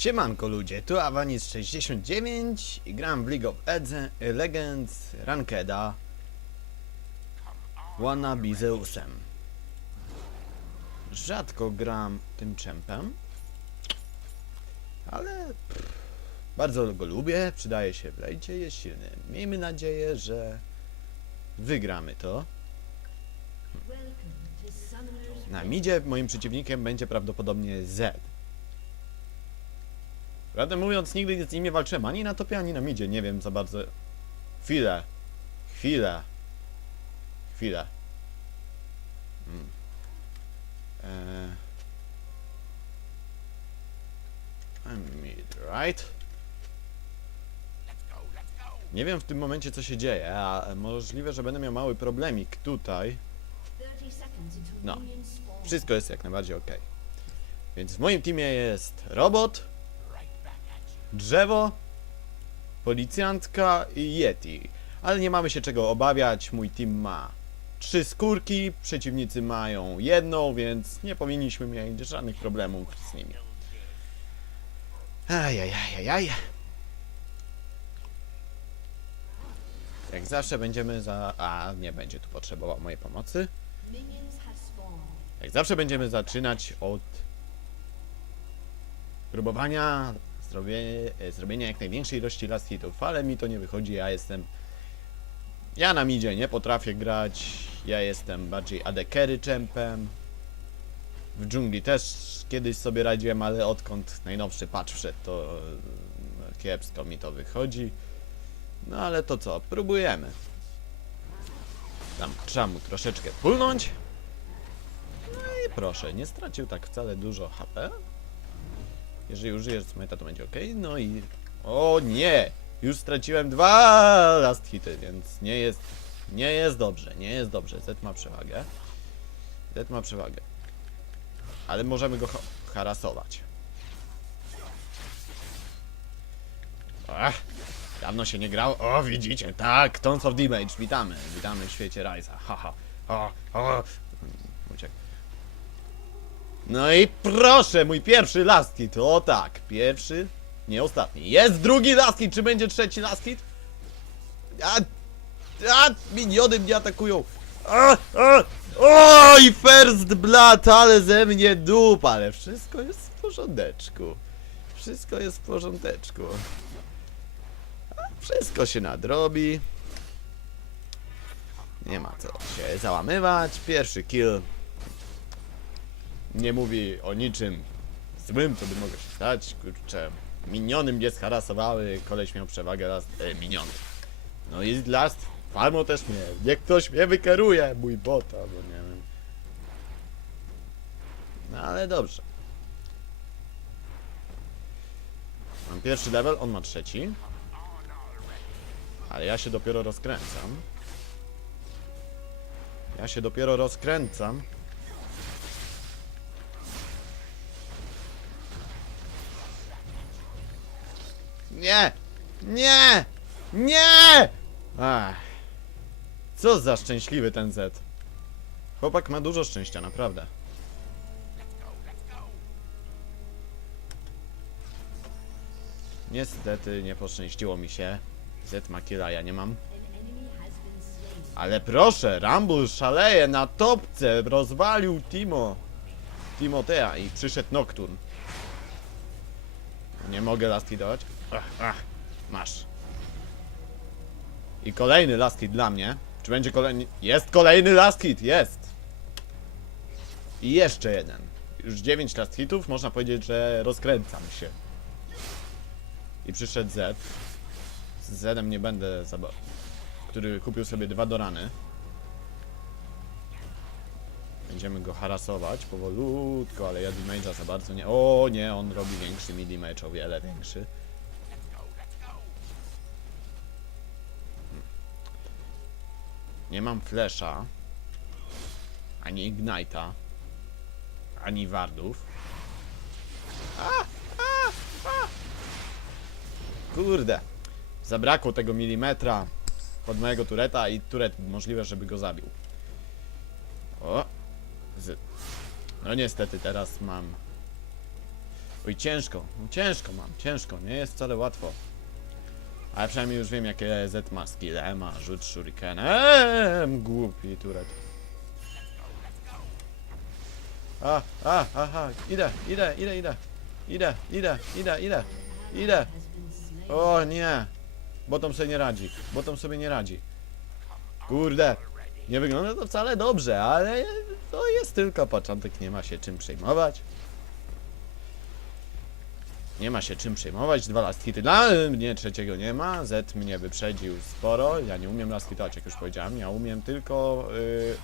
Siemanko ludzie, tu Avanis69 i gram w League of Legends Rankeda Wannabe Zeusem. Rzadko gram tym czempem, ale pff, bardzo go lubię, przydaje się w lejcie, jest silny. Miejmy nadzieję, że wygramy to. Na midzie moim przeciwnikiem będzie prawdopodobnie Z. Prawdę mówiąc, nigdy z nim nie walczyłem ani na topie, ani na midzie. Nie wiem za bardzo. Chwilę. Chwilę. Chwilę. Mm. Eee. Mid, right? Nie wiem w tym momencie co się dzieje, a możliwe, że będę miał mały problemik tutaj. No. Wszystko jest jak najbardziej ok. Więc w moim teamie jest robot, drzewo, policjantka i Yeti. Ale nie mamy się czego obawiać, mój team ma trzy skórki, przeciwnicy mają jedną, więc nie powinniśmy mieć żadnych problemów z nimi. Ajajajajaj. Jak zawsze będziemy za... A, nie będzie tu potrzebował mojej pomocy. Jak zawsze będziemy zaczynać od próbowania zrobienia, zrobienia jak największej ilości last hitów, ale mi to nie wychodzi, ja jestem... Ja na midzie nie potrafię grać, ja jestem bardziej AD carry czempem. W dżungli też kiedyś sobie radziłem, ale odkąd najnowszy patch wszedł, to e, kiepsko mi to wychodzi. No ale to co, próbujemy. Tam trzeba mu troszeczkę pulnąć. I proszę, nie stracił tak wcale dużo HP. Jeżeli użyjesz smite'a, to będzie ok. No i... O nie! Już straciłem dwa last hity, więc nie jest... Nie jest dobrze, nie jest dobrze. Z ma przewagę. Z ma przewagę. Ale możemy go ha harasować. Ach, dawno się nie grało. O, widzicie, tak, Tons of Damage, witamy. Witamy w świecie Ryza. Haha. O, o. No i proszę, mój pierwszy last hit. O tak, pierwszy, nie ostatni. Jest drugi last hit, czy będzie trzeci last hit? A, a, miniony mnie atakują. A, a, oj, first blood, ale ze mnie dup, ale wszystko jest w porządeczku. Wszystko jest w porządeczku. A, Wszystko się nadrobi. Nie ma co się załamywać. Pierwszy kill nie mówi o niczym złym, co by mogło się stać. Kurczę, miniony mnie scharasowały, koleś miał przewagę last, e, miniony. No i last, farmo też mnie, niech ktoś mnie wykeruje, mój bot, albo nie wiem. No ale dobrze. Mam pierwszy level, on ma trzeci. Ale ja się dopiero rozkręcam. Ja się dopiero rozkręcam. Nie! Nie! Nie! Ach. Co za szczęśliwy ten Z. Chłopak ma dużo szczęścia, naprawdę. Niestety nie poszczęściło mi się. Z ma killa, ja nie mam. Ale proszę, Rumble szaleje na topce, rozwalił Timo. Timotea i przyszedł Nocturne. Nie mogę laski dać. Ach, ach, masz. I kolejny last hit dla mnie. Czy będzie kolejny? Jest kolejny last hit, jest! I jeszcze jeden. Już 9 last hitów, można powiedzieć, że rozkręcam się. I przyszedł Z. Z Zedem nie będę zabaw. Który kupił sobie dwa dorany. Będziemy go harasować powolutko, ale ja za bardzo nie... O nie, on robi większy mi damage, o wiele większy. Nie mam flesza, ani ignite'a, ani wardów. Kurde, zabrakło tego milimetra pod mojego tureta i turet możliwe, żeby go zabił. O, z... No niestety teraz mam Oj, ciężko, no, ciężko mam, ciężko, nie jest wcale łatwo. Ale przynajmniej już wiem jakie Z ma skill, E ma rzut shurikenem, głupi turet. A, a, aha, idę, idę, idę, idę, idę, idę, idę, idę, idę. O nie, Bottom sobie nie radzi, Bottom sobie nie radzi. Kurde, nie wygląda to wcale dobrze, ale to jest tylko początek, nie ma się czym przejmować. Nie ma się czym przejmować, dwa last hity dla mnie, trzeciego nie ma, Z mnie wyprzedził sporo, ja nie umiem last hitować, jak już powiedziałem, ja umiem tylko... Yy...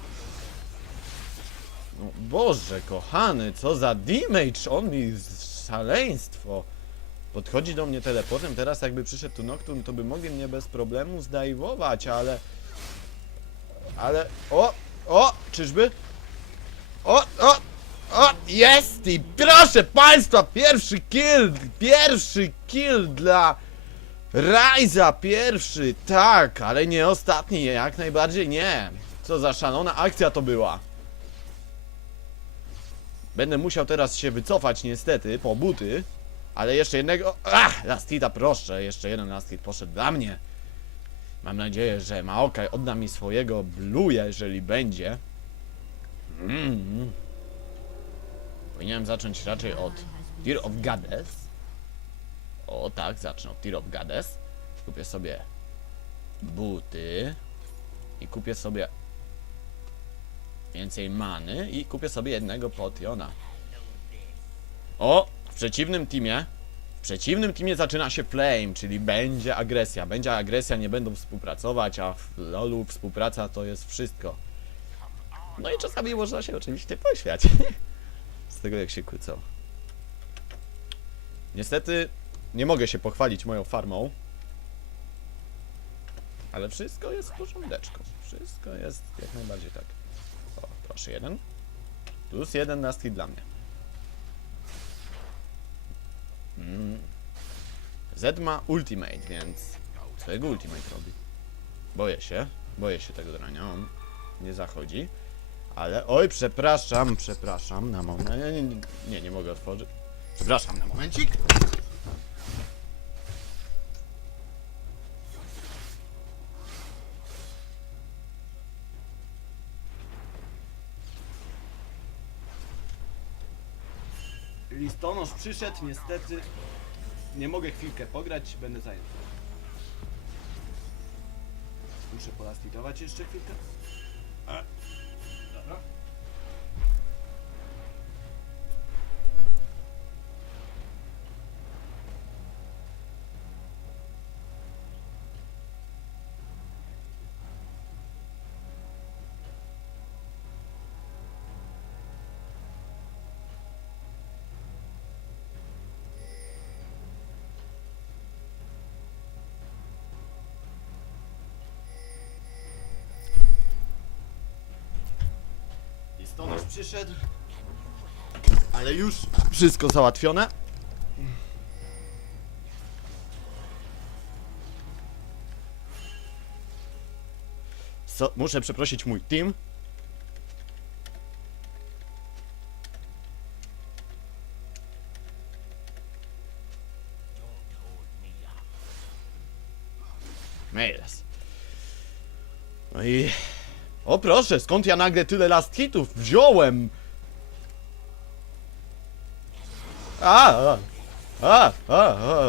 No, Boże, kochany, co za damage, on mi szaleństwo. Podchodzi do mnie teleportem, teraz jakby przyszedł tu Nocturne, to by mogli mnie bez problemu zdajwować, ale... Ale... O! O! Czyżby? O! O! Jest! I proszę Państwa! Pierwszy kill! Pierwszy kill dla... Rajza pierwszy! Tak, ale nie ostatni, jak najbardziej nie. Co za szalona akcja to była. Będę musiał teraz się wycofać niestety po buty. Ale jeszcze jednego... Ach! Last hita proszę! Jeszcze jeden last hit poszedł dla mnie. Mam nadzieję, że Maokai odda mi swojego blue, jeżeli będzie. Mm. Powinienem zacząć raczej od Tear of Goddess. O tak, zacznę od Tear of Goddess. Kupię sobie buty. I kupię sobie więcej many. I kupię sobie jednego potiona. O! W przeciwnym teamie w przeciwnym teamie zaczyna się flame, czyli będzie agresja. Będzie agresja, nie będą współpracować, a w LoLu współpraca to jest wszystko. No i czasami można się oczywiście pośmiać. Tego jak się kłócą. Niestety nie mogę się pochwalić moją farmą. Ale wszystko jest w porządeczku. Wszystko jest jak najbardziej tak. O, proszę jeden. Plus jeden na skill dla mnie. Mm. Z ma ultimate, więc co jego ultimate robi? Boję się, boję się tego drania, on nie zachodzi. Ale, oj, przepraszam, przepraszam, na moment, nie, nie, nie, nie mogę otworzyć. Przepraszam, na momencik. Listonosz przyszedł, niestety nie mogę chwilkę pograć, będę zajęty. Muszę polastitować jeszcze chwilkę. A. Listonosz przyszedł. Ale już wszystko załatwione. Co? Muszę przeprosić mój team. O proszę, skąd ja nagle tyle last hitów wziąłem? A, a, a, a, a.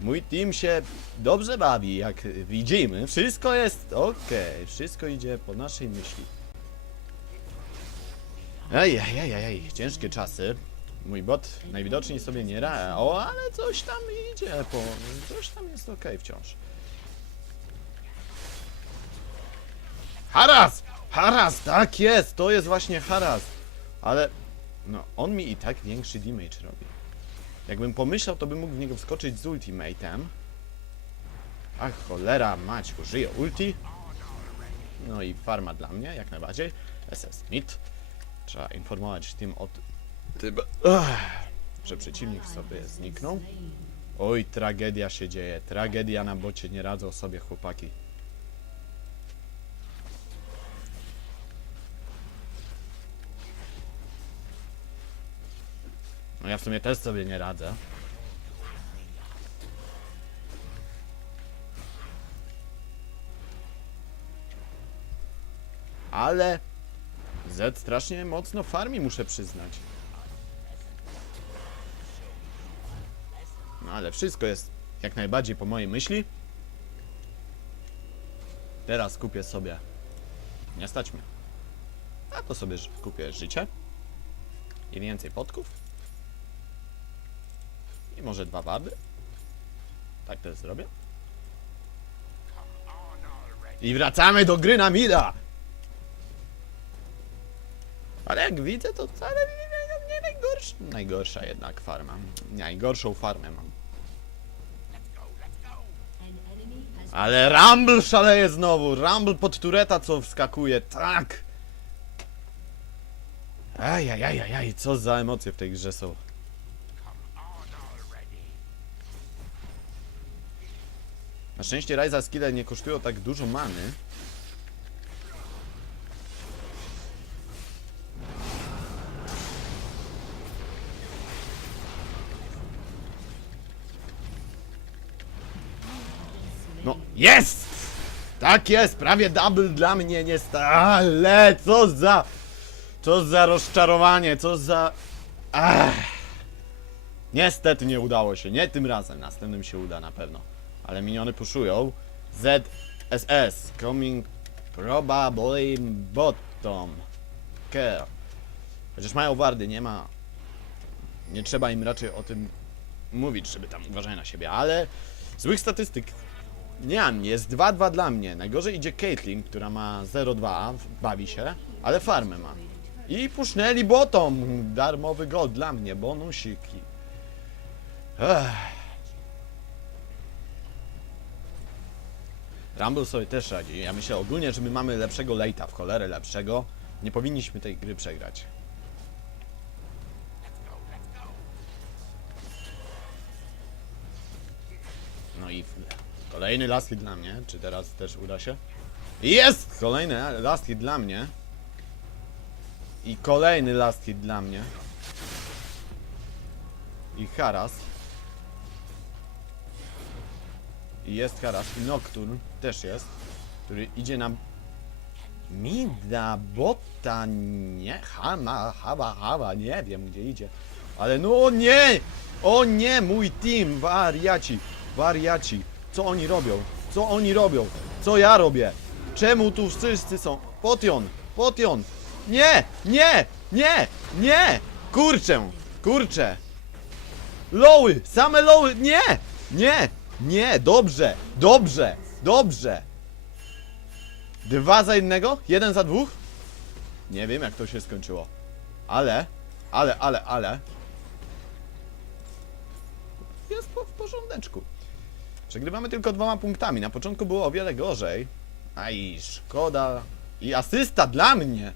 Mój team się dobrze bawi, jak widzimy. Wszystko jest okej, wszystko idzie po naszej myśli. Ej, ej, ej, ej, ciężkie czasy. Mój bot najwidoczniej sobie nie ra... O, ale coś tam idzie po... Coś tam jest okej wciąż. Haras! Haras, tak jest! To jest właśnie haras. Ale, no, on mi i tak większy damage robi. Jakbym pomyślał, to bym mógł w niego wskoczyć z ultimatem. Ach, cholera, mać, użyję ulti. No i farma dla mnie, jak najbardziej. SS Smith. Trzeba informować tym o tym, że przeciwnik sobie zniknął. Oj, tragedia się dzieje. Tragedia na bocie, nie radzą sobie chłopaki. No ja w sumie też sobie nie radzę. Ale Z strasznie mocno farmi, muszę przyznać. No ale wszystko jest jak najbardziej po mojej myśli. Teraz kupię sobie. Nie stać mnie. A to sobie kupię życie. I więcej podków. I może dwa wady. Tak też zrobię. I wracamy do gry na mida! Ale jak widzę, to wcale nie, nie, najgorsza. Najgorsza jednak farma. Najgorszą farmę mam. Ale Rumble szaleje znowu! Rumble pod tureta co wskakuje, tak! Ajajajajaj, co za emocje w tej grze są. Na szczęście Ryza skille nie kosztują tak dużo many. No, jest! Tak jest, prawie double dla mnie, niestety, ale co za... Co za rozczarowanie, co za... Ach. Niestety nie udało się, nie tym razem, następnym się uda na pewno. Ale miniony puszują. ZSS, coming probably bottom. Care. Chociaż mają wardy, nie ma... Nie trzeba im raczej o tym mówić, żeby tam uważali na siebie, ale... Złych statystyk nie mam, jest 2-2 dla mnie. Najgorzej idzie Caitlyn, która ma 0-2, bawi się, ale farmę ma. I pusznęli bottom. Darmowy gold dla mnie, bonusiki. Ech. Rumble sobie też radzi. Ja myślę ogólnie, że my mamy lepszego late'a, w cholerę lepszego. Nie powinniśmy tej gry przegrać. No i kolejny last hit dla mnie. Czy teraz też uda się? Jest! Kolejny last hit dla mnie. I kolejny last hit dla mnie. I Haras. Jest Haras. I Nocturne też jest. Który idzie na... Mida, bota, nie, hama, haba, haba, nie wiem gdzie idzie. Ale no o nie! O nie, mój team, wariaci, wariaci. Co oni robią? Co oni robią? Co ja robię? Czemu tu wszyscy są? Potion, potion! Nie, nie, nie, nie! Kurczę, kurczę! Loły, same loły, nie, nie, nie, dobrze, dobrze, dobrze. Dwa za jednego? Jeden za dwóch? Nie wiem jak to się skończyło. Ale, ale, ale, ale. Jest po, w porządeczku. Przegrywamy tylko dwoma punktami. Na początku było o wiele gorzej. Aj, szkoda. I asysta dla mnie.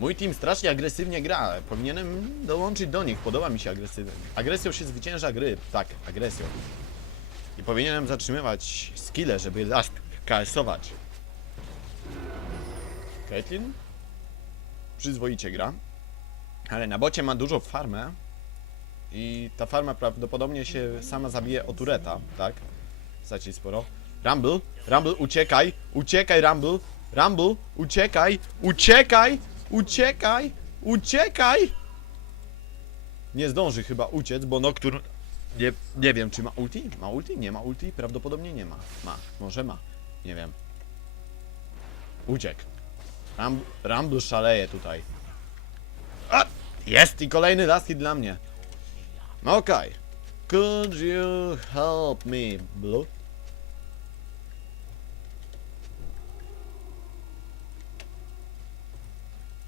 Mój team strasznie agresywnie gra. Powinienem dołączyć do nich. Podoba mi się agresywnie. Agresją się zwycięża gry. Tak, agresją. I powinienem zatrzymywać skille, żeby dasz KS-ować. Caitlyn? Przyzwoicie gra. Ale na bocie ma dużo farmę. I ta farma prawdopodobnie się sama zabije o tureta, tak? Straci sporo. Rumble, Rumble, uciekaj, uciekaj Rumble, Rumble, uciekaj, uciekaj, uciekaj, uciekaj! Nie zdąży chyba uciec, bo Nocturne... Nie, nie wiem, czy ma ulti? Ma ulti? Nie ma ulti? Prawdopodobnie nie ma. Ma, może ma. Nie wiem. Uciekł. Rum, Rumble szaleje tutaj. A! Jest i kolejny last hit dla mnie. No Okej. Could you help me, Blue?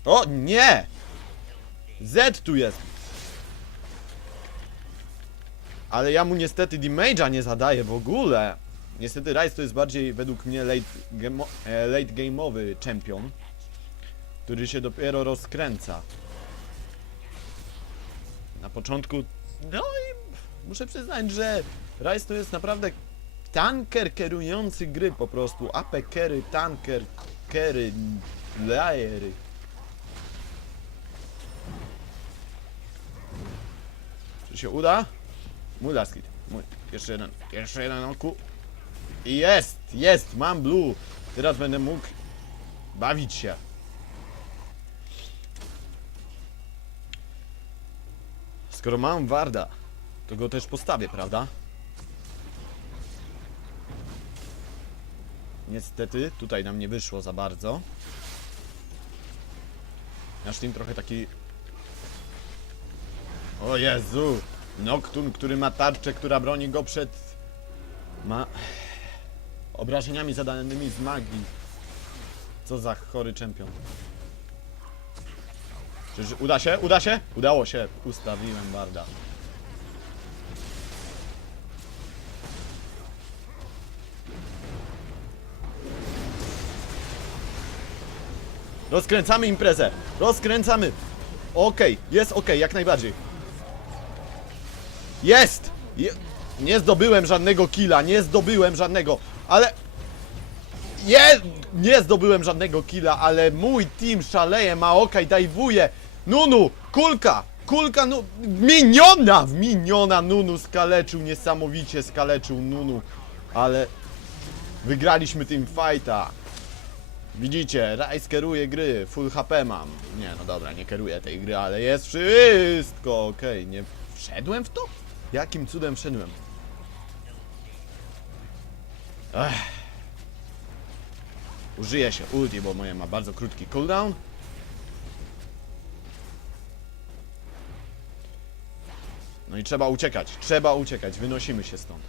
O nie! Z tu jest. Ale ja mu niestety damage'a nie zadaję w ogóle. Niestety Rice to jest bardziej według mnie late, gemo, e, late game'owy champion, który się dopiero rozkręca. Na początku, no i muszę przyznać, że Rice to jest naprawdę tanker kierujący gry po prostu. AP carry, tanker, carry, layery. Czy się uda? Mój last hit. Mój. Jeszcze jeden. Jeszcze jeden oku. I jest! Jest! Mam blue! Teraz będę mógł bawić się. Skoro mam Warda, to go też postawię, prawda? Niestety, tutaj nam nie wyszło za bardzo. Nasz team trochę taki... O Jezu! Nocturne, który ma tarczę, która broni go przed... Ma... Obrażeniami zadanymi z magii. Co za chory czempion. Czyż uda się? Uda się? Udało się. Ustawiłem Barda. Rozkręcamy imprezę. Rozkręcamy. Okej, jest okej, jak najbardziej. Jest! Je nie zdobyłem żadnego killa, nie zdobyłem żadnego, ale... Je nie zdobyłem żadnego killa, ale mój team szaleje, Maokaj dajwuje. Nunu, kulka, kulka, nu... Miniona! Miniona Nunu skaleczył, niesamowicie skaleczył Nunu, ale... Wygraliśmy team fighta. Widzicie, Rice kieruje gry, full HP mam. Nie, no dobra, nie kieruję tej gry, ale jest wszystko okej. Nie wszedłem w to? Jakim cudem wszedłem? Ech. Użyję się ulti, bo moje ma bardzo krótki cooldown. No i trzeba uciekać, trzeba uciekać, wynosimy się stąd.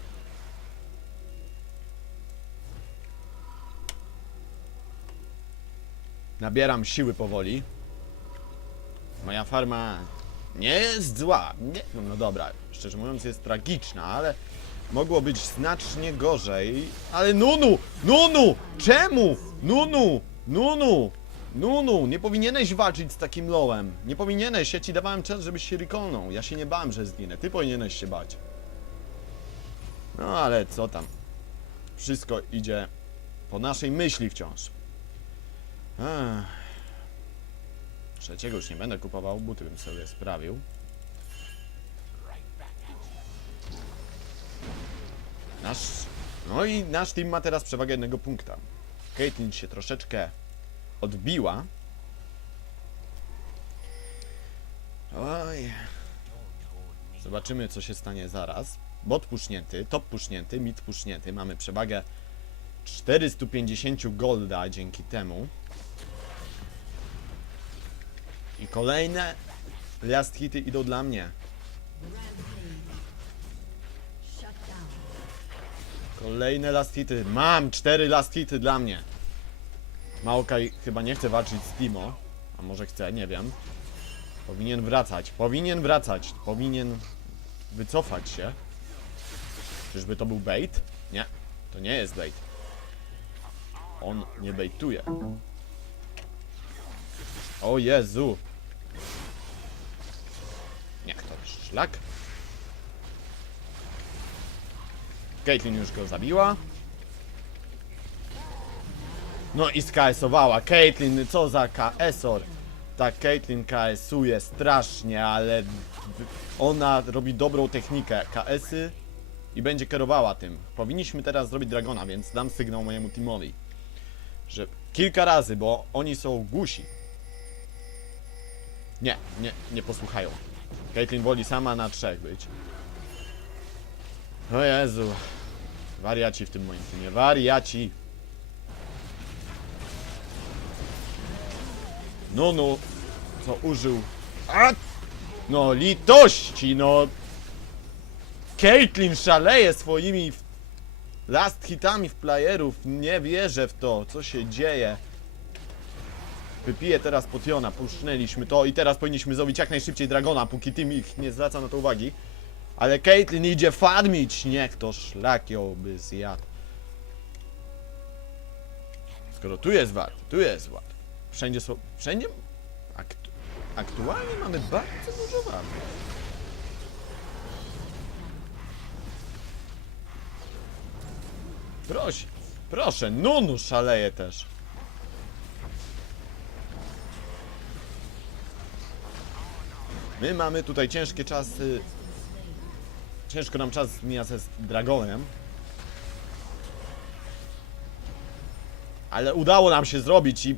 Nabieram siły powoli. Moja farma nie jest zła. Nie, no, no dobra, szczerze mówiąc jest tragiczna, ale mogło być znacznie gorzej. Ale Nunu! Nunu! Czemu? Nunu! Nunu! Nunu! Nie powinieneś walczyć z takim lowem. Nie powinieneś, ja ci dawałem czas, żebyś się rekolnął. Ja się nie bałem, że zginę. Ty powinieneś się bać. No ale co tam? Wszystko idzie po naszej myśli wciąż. Ech. Trzeciego już nie będę kupował, buty bym sobie sprawił. Nasz... No i nasz team ma teraz przewagę jednego punkta. Caitlyn się troszeczkę odbiła. Oj. Zobaczymy, co się stanie zaraz. Bot pusznięty, top pusznięty, mid pusznięty. Mamy przewagę 450 golda dzięki temu. I kolejne last hity idą dla mnie. Kolejne last hity. Mam cztery last hity dla mnie. Maokaj chyba nie chce walczyć z Timo. A może chce, nie wiem. Powinien wracać. Powinien wracać. Powinien wycofać się. Czyżby to był bait? Nie. To nie jest bait. On nie baituje. O Jezu! Niech to szlak. Caitlyn już go zabiła. No i skasowała. Caitlyn, co za KSor. Tak, Caitlyn KS-uje strasznie, ale ona robi dobrą technikę. KS-y i będzie kierowała tym. Powinniśmy teraz zrobić Dragona, więc dam sygnał mojemu teamowi. Że kilka razy, bo oni są gusi. Nie, nie, nie posłuchają. Caitlyn woli sama na trzech być. O Jezu. Wariaci w tym moim teamie, wariaci. No, no. Co użył? A! No, litości, no. Caitlyn szaleje swoimi last hitami w playerów. Nie wierzę w to, co się dzieje. Wypiję teraz potiona, pusznęliśmy to i teraz powinniśmy zrobić jak najszybciej Dragona, póki tym ich nie zwraca na to uwagi. Ale Caitlyn idzie farmić, niech to szlak ją by zjadł. Skoro tu jest wart, tu jest wart. Wszędzie są, wszędzie? Aktu aktualnie mamy bardzo dużo wart. Proszę, proszę, Nunu szaleje też. My mamy tutaj ciężkie czasy Ciężko nam czas mija ze Dragonem. Ale udało nam się zrobić i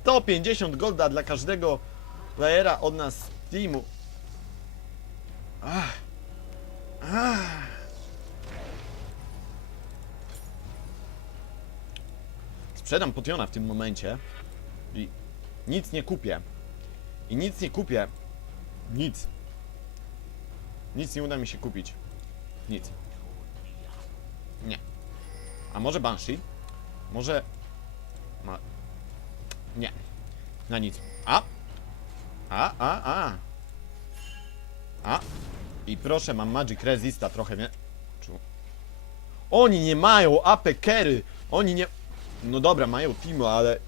150 golda dla każdego playera od nas z teamu. Ach. Ach. Sprzedam potiona w tym momencie i nic nie kupię. I nic nie kupię. Nic. Nic nie uda mi się kupić. Nic. Nie. A może Banshee? Może... Ma... Nie. Na nic. A! A, a, a! A! I proszę, mam Magic Resista trochę, nie? Czu. Oni nie mają APKery! Oni nie... No dobra, mają Timo, ale...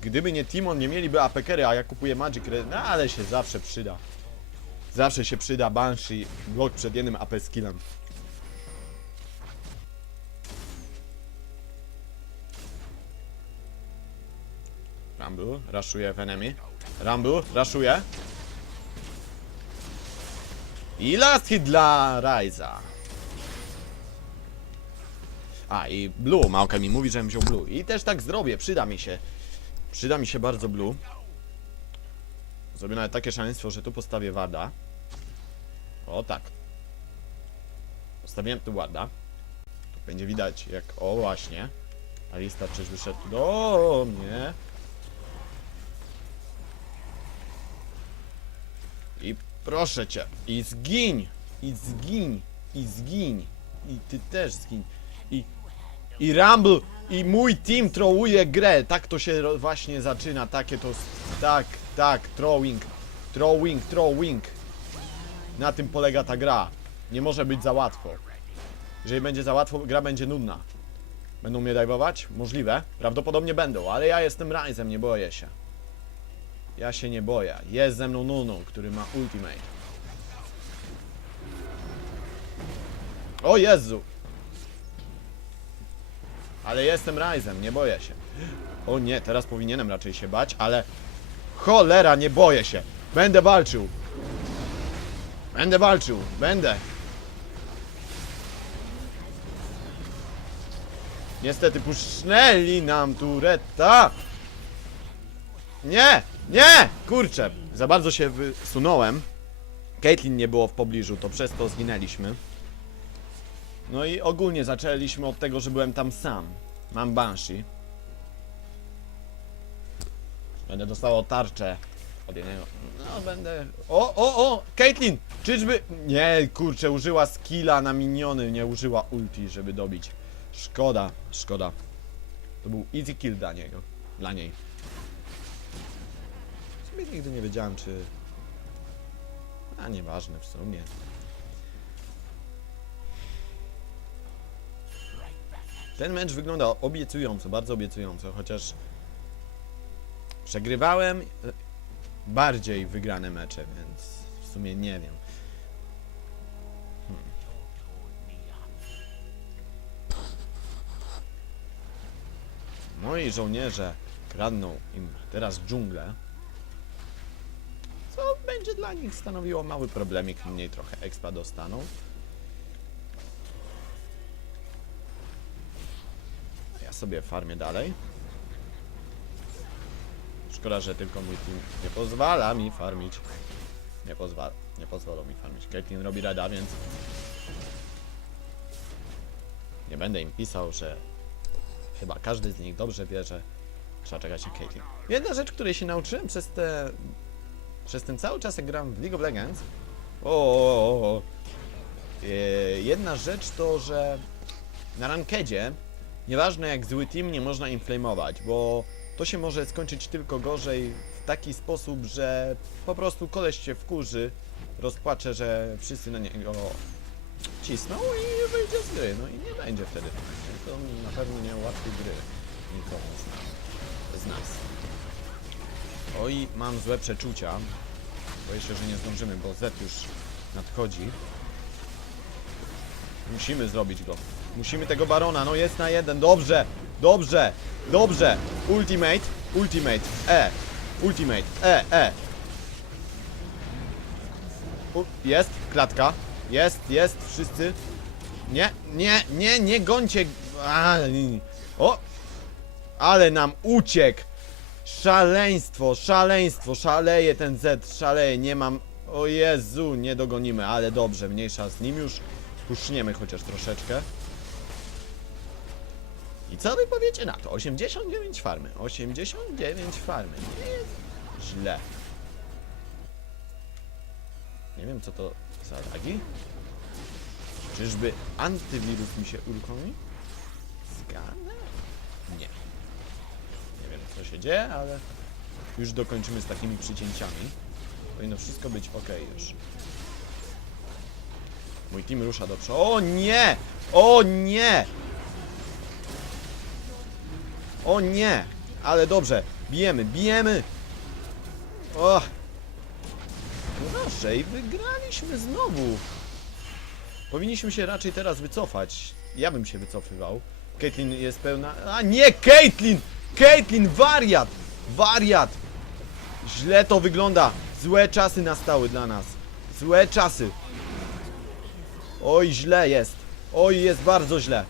Gdyby nie Timon, nie mieliby APKery, a ja kupuję Magic Resista... No ale się zawsze przyda. Zawsze się przyda Banshee, blok przed jednym AP skillem. Rumble, raszuje w enemy. Rumble, raszuje. I last hit dla Ryza. A, i Blue, Małka mi mówi, żebym wziął Blue. I też tak zrobię, przyda mi się. Przyda mi się bardzo Blue. Zrobię nawet takie szaleństwo, że tu postawię Warda. O tak. Postawiłem tu Warda. Tu będzie widać jak... O właśnie. Alista czyż wyszedł do mnie. I proszę cię. I zgiń. I zgiń. I zgiń. I ty też zgiń. I... Rumble. I mój team trołuje grę. Tak to się właśnie zaczyna. Takie to... Tak, tak. Throwing. Throwing, throwing. Na tym polega ta gra. Nie może być za łatwo. Jeżeli będzie za łatwo, gra będzie nudna. Będą mnie dajwować? Możliwe. Prawdopodobnie będą, ale ja jestem Ryzem, nie boję się. Ja się nie boję. Jest ze mną Nunu, który ma ultimate. O Jezu! Ale jestem Ryzem, nie boję się. O nie, teraz powinienem raczej się bać, ale... Cholera, nie boję się! Będę walczył! Będę walczył, będę! Niestety puszcznęli nam tureta! Nie! Nie! Kurczę! Za bardzo się wysunąłem. Caitlyn nie było w pobliżu, to przez to zginęliśmy. No i ogólnie zaczęliśmy od tego, że byłem tam sam. Mam Banshee. Będę dostawał tarczę od jednego. No będę. O, o, o! Caitlyn! Czyżby. Nie, kurczę, użyła skilla na miniony, nie użyła ulti, żeby dobić. Szkoda, szkoda. To był easy kill dla niego. Dla niej. W sumie nigdy nie wiedziałem, czy. A nieważne w sumie. Ten mecz wygląda obiecująco, bardzo obiecująco, chociaż przegrywałem e, bardziej wygrane mecze, więc w sumie nie wiem. Hmm. Moi żołnierze kradną im teraz dżunglę, co będzie dla nich stanowiło mały problemik, mniej trochę expa dostaną. A ja sobie farmię dalej. Szkoda, że tylko mój team nie pozwala mi farmić. Nie pozwala, nie pozwolą mi farmić. Caitlyn robi rada, więc nie będę im pisał, że chyba każdy z nich dobrze wie, że trzeba czekać na Caitlyn. Jedna rzecz, której się nauczyłem przez te przez ten cały czas jak gram w League of Legends. O, o, o, o. E, jedna rzecz to, że na rankedzie nieważne jak zły team nie można inflamować, bo to się może skończyć tylko gorzej w taki sposób, że po prostu koleś się wkurzy, rozpłacze, że wszyscy na niego cisną i wyjdzie z gry. No i nie będzie wtedy. To na pewno nie ułatwi gry nikomu z nas. Z nas. Oj, mam złe przeczucia. Boję się, że nie zdążymy, bo Z już nadchodzi. Musimy zrobić go. Musimy tego barona, no jest na jeden. Dobrze, dobrze, dobrze. Ultimate, ultimate, E. Ultimate, E, E. U, jest, klatka. Jest, jest, wszyscy. Nie, nie, nie, nie gońcie. A, o! Ale nam uciekł! Szaleństwo, szaleństwo, szaleje ten Z, szaleje, nie mam... O Jezu, nie dogonimy, ale dobrze, mniejsza z nim już. Puszczniemy chociaż troszeczkę. I co wy powiecie na to? 89 farmy, 89 farmy, nie jest źle. Nie wiem co to za lagi. Czyżby antywirus mi się uruchomi? Zgadnę? Nie. Nie wiem co się dzieje, ale już dokończymy z takimi przycięciami. Powinno wszystko być ok już. Mój team rusza do przodu. O nie! O nie! O nie! Ale dobrze. Bijemy, bijemy! O! Proszę, i wygraliśmy znowu. Powinniśmy się raczej teraz wycofać. Ja bym się wycofywał. Caitlyn jest pełna... A nie, Caitlyn! Caitlyn, wariat! Wariat! Źle to wygląda. Złe czasy nastały dla nas. Złe czasy. Oj, źle jest. Oj, jest bardzo źle.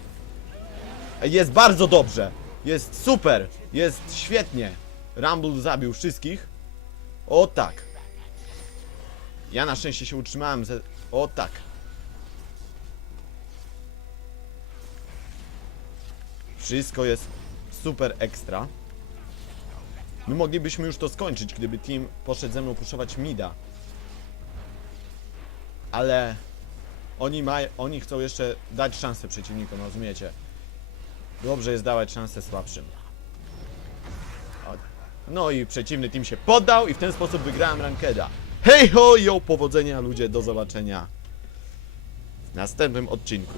Jest bardzo dobrze. Jest super. Jest świetnie. Rumble zabił wszystkich. O tak. Ja na szczęście się utrzymałem ze... O tak. Wszystko jest super ekstra. My moglibyśmy już to skończyć, gdyby team poszedł ze mną puszować mida. Ale oni, maj, oni chcą jeszcze dać szansę przeciwnikom, rozumiecie? Dobrze jest dawać szansę słabszym. No i przeciwny team się poddał i w ten sposób wygrałem rankeda. Hej ho, yo, powodzenia ludzie, do zobaczenia w następnym odcinku.